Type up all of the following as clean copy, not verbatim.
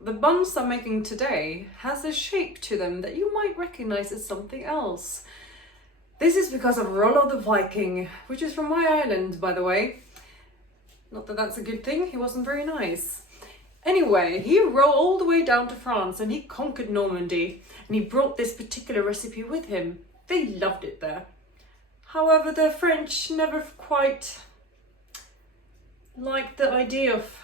the buns I'm making today has a shape to them that you might recognize as something else. This is because of Rollo the Viking, which is from my island, by the way. Not that that's a good thing, he wasn't very nice. Anyway, he rode all the way down to France and he conquered Normandy, and he brought this particular recipe with him. They loved it there. However, the French never quite liked the idea of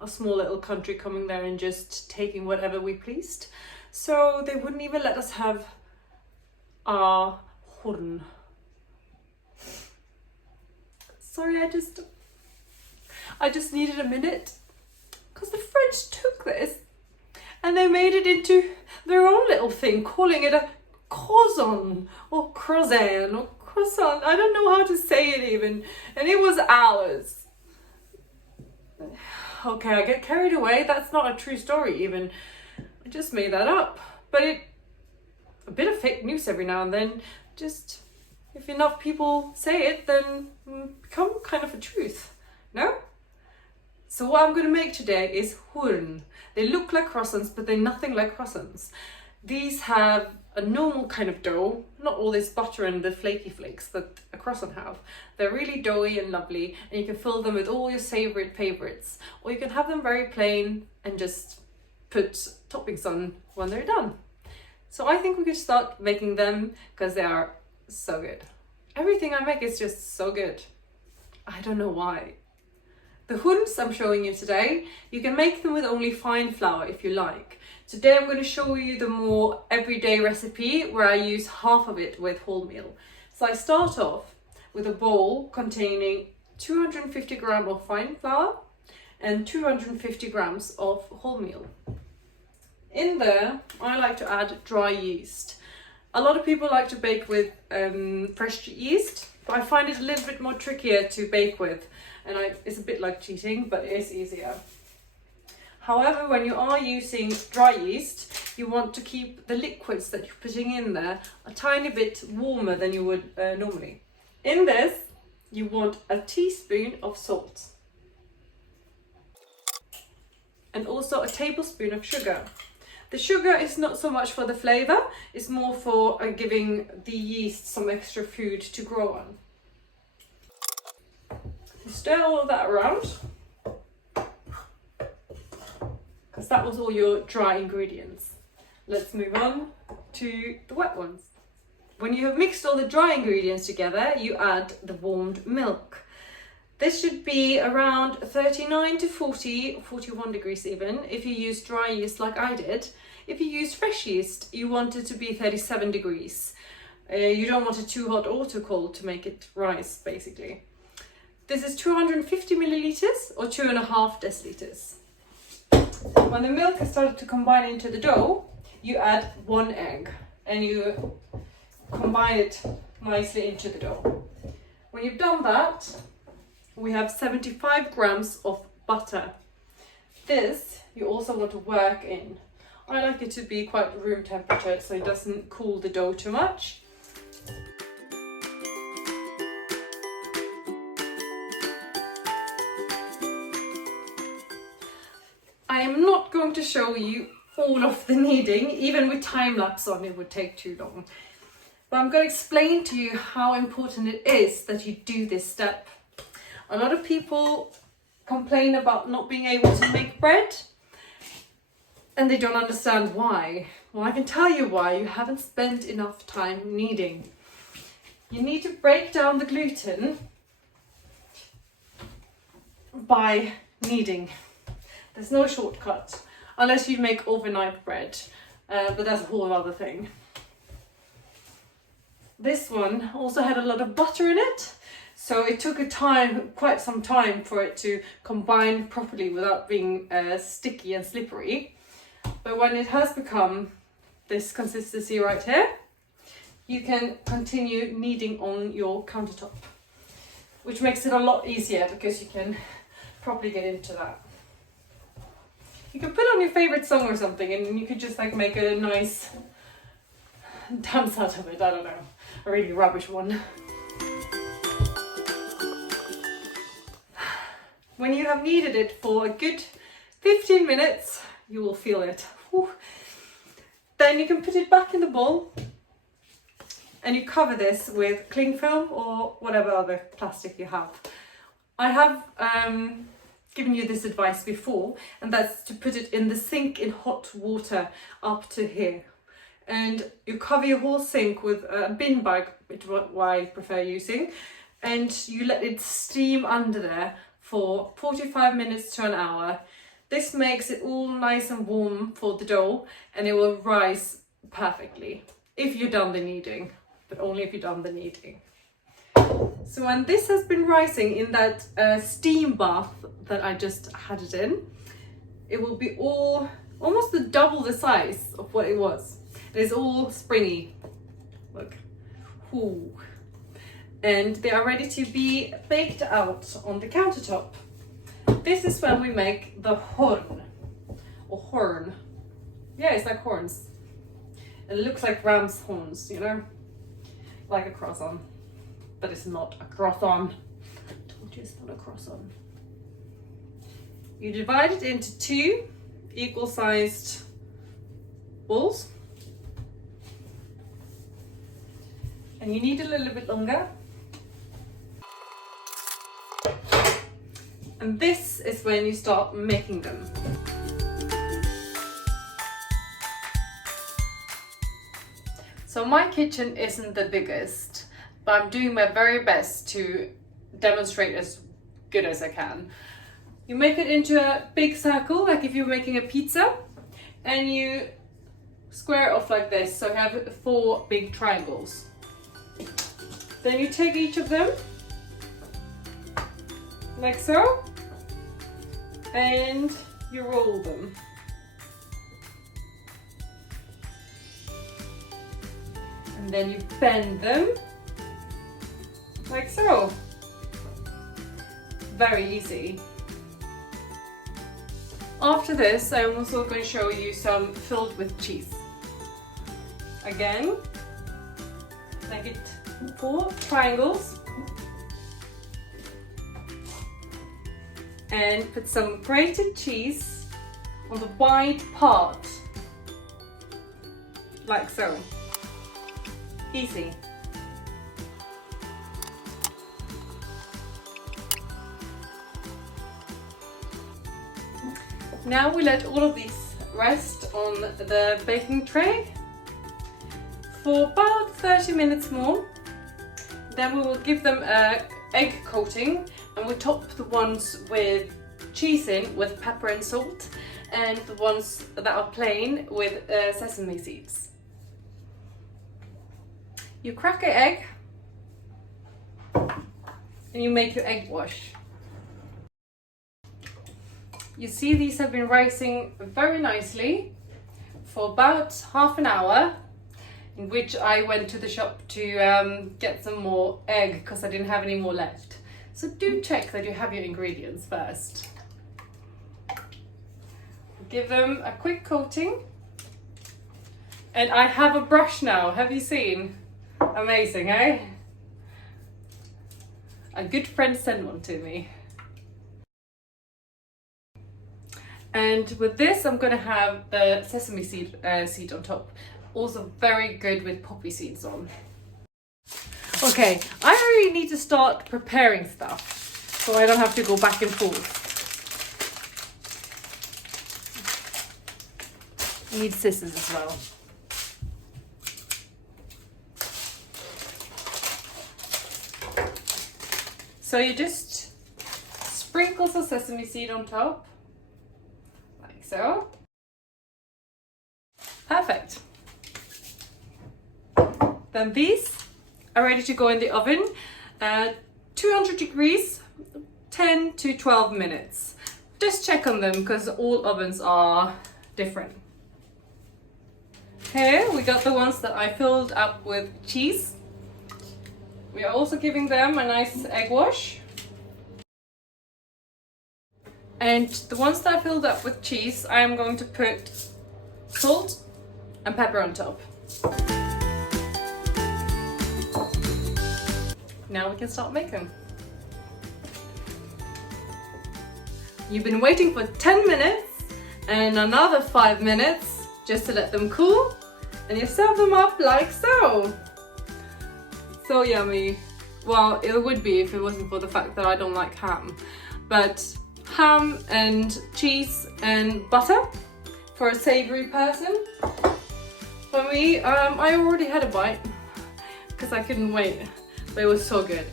a small little country coming there and just taking whatever we pleased. So they wouldn't even let us have our horn. Sorry, I just needed a minute, because the French took this and they made it into their own little thing, calling it a croissant or croissant or croissant. I don't know how to say it even, and it was ours. Okay, I get carried away. That's not a true story even. I just made that up. But a bit of fake news every now and then, just if enough people say it, then become kind of a truth. No? So what I'm going to make today is horn. They look like croissants, but they're nothing like croissants. These have a normal kind of dough, not all this butter and the flaky flakes that a croissant have. They're really doughy and lovely, and you can fill them with all your favorites, or you can have them very plain and just put toppings on when they're done. So I think we could start making them, because they are so good. Everything I make is just so good. I don't know why. The horns I'm showing you today, you can make them with only fine flour if you like. Today I'm going to show you the more everyday recipe where I use half of it with wholemeal. So I start off with a bowl containing 250 grams of fine flour and 250 grams of wholemeal. In there, I like to add dry yeast. A lot of people like to bake with fresh yeast, but I find it a little bit more trickier to bake with. And it's a bit like cheating, but it is easier. However, when you are using dry yeast, you want to keep the liquids that you're putting in there a tiny bit warmer than you would normally. In this, you want a teaspoon of salt. And also a tablespoon of sugar. The sugar is not so much for the flavour, it's more for giving the yeast some extra food to grow on. Stir all of that around, because that was all your dry ingredients. Let's move on to the wet ones. When you have mixed all the dry ingredients together, you add the warmed milk. This should be around 39 to 40, 41 degrees even, if you use dry yeast like I did. If you use fresh yeast, you want it to be 37 degrees. You don't want it too hot or too cold to make it rise, basically. This is 250 milliliters or 2.5 deciliters. When the milk has started to combine into the dough, you add 1 egg and you combine it nicely into the dough. When you've done that, we have 75 grams of butter. This you also want to work in. I like it to be quite room temperature so it doesn't cool the dough too much. I am not going to show you all of the kneading, even with time lapse on it would take too long. But I'm going to explain to you how important it is that you do this step. A lot of people complain about not being able to make bread and they don't understand why. Well, I can tell you why. You haven't spent enough time kneading. You need to break down the gluten by kneading. There's no shortcut, unless you make overnight bread, but that's a whole other thing. This one also had a lot of butter in it, so it took quite some time for it to combine properly without being sticky and slippery. But when it has become this consistency right here, you can continue kneading on your countertop, which makes it a lot easier because you can properly get into that. You can put on your favorite song or something and you could just like make a nice dance out of it. I don't know, a really rubbish one. When you have kneaded it for a good 15 minutes, You will feel it. Whew. Then you can put it back in the bowl and you cover this with cling film or whatever other plastic you have. I have given you this advice before, and that's to put it in the sink in hot water up to here. And you cover your whole sink with a bin bag, which is what I prefer using, and you let it steam under there for 45 minutes to an hour. This makes it all nice and warm for the dough, and it will rise perfectly if you've done the kneading, but only if you've done the kneading. So when this has been rising in that steam bath that I just had it in, it will be almost double the size of what it was. It is all springy. Look. Ooh. And they are ready to be baked out on the countertop. This is when we make the horn, or horn. Yeah, it's like horns. It looks like ram's horns, you know, like a croissant, but it's not a croissant. I told you it's not a croissant. You divide it into 2 equal-sized balls, and you need a little bit longer. And this is when you start making them. So my kitchen isn't the biggest, but I'm doing my very best to demonstrate as good as I can. You make it into a big circle, like if you're making a pizza, and you square it off like this, so you have 4 big triangles. Then you take each of them, like so, and you roll them. And then you bend them, like so. Very easy. After this, I'm also going to show you some filled with cheese. Again, make it 4 triangles. And put some grated cheese on the wide part, like so. Easy. Now we let all of these rest on the baking tray for about 30 minutes more. Then we will give them an egg coating, and we top the ones with cheese in with pepper and salt, and the ones that are plain with sesame seeds. You crack an egg and you make your egg wash. You see these have been rising very nicely for about half an hour, in which I went to the shop to get some more egg because I didn't have any more left. So do check that you have your ingredients first. Give them a quick coating. And I have a brush now, have you seen? Amazing, eh? A good friend sent one to me. And with this, I'm gonna have the sesame seed on top. Also very good with poppy seeds on. Okay, I really need to start preparing stuff so I don't have to go back and forth. You need scissors as well. So you just sprinkle some sesame seed on top, like so. Perfect. Then these are ready to go in the oven, 200 degrees, 10 to 12 minutes. Just check on them because all ovens are different. Here we got the ones that I filled up with cheese. We are also giving them a nice egg wash. And the ones that I filled up with cheese, I am going to put salt and pepper on top. Now we can start making. You've been waiting for 10 minutes and another 5 minutes just to let them cool, and you serve them up like so. So yummy. Well, it would be if it wasn't for the fact that I don't like ham, but ham and cheese and butter for a savoury person. For me, I already had a bite because I couldn't wait, but it was so good.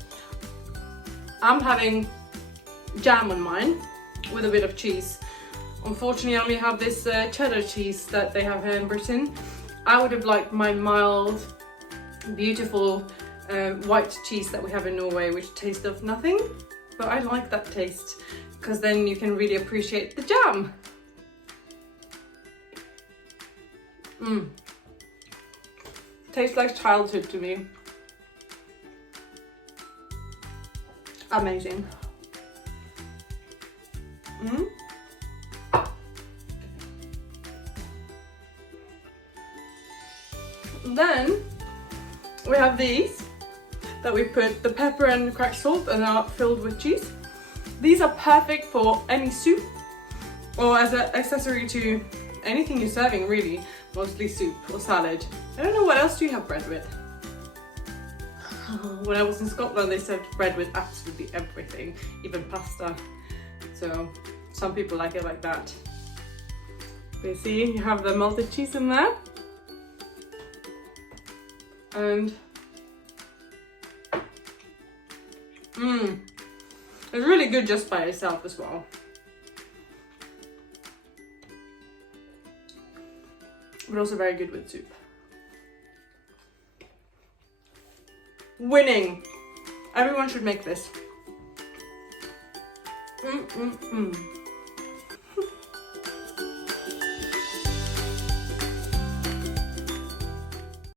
I'm having jam on mine with a bit of cheese. Unfortunately, I only have this cheddar cheese that they have here in Britain. I would have liked my mild, beautiful white cheese that we have in Norway, which tastes of nothing, but I like that taste because then you can really appreciate the jam. Tastes like childhood to me. Amazing. Then we have these that we put the pepper and cracked salt and are filled with cheese. These are perfect for any soup or as an accessory to anything you're serving, really. Mostly soup or salad. I don't know, what else do you have bread with? When I was in Scotland, they served bread with absolutely everything, even pasta. So some people like it like that. But you see, you have the melted cheese in there. And it's really good just by itself as well. But also very good with soup. Winning! Everyone should make this.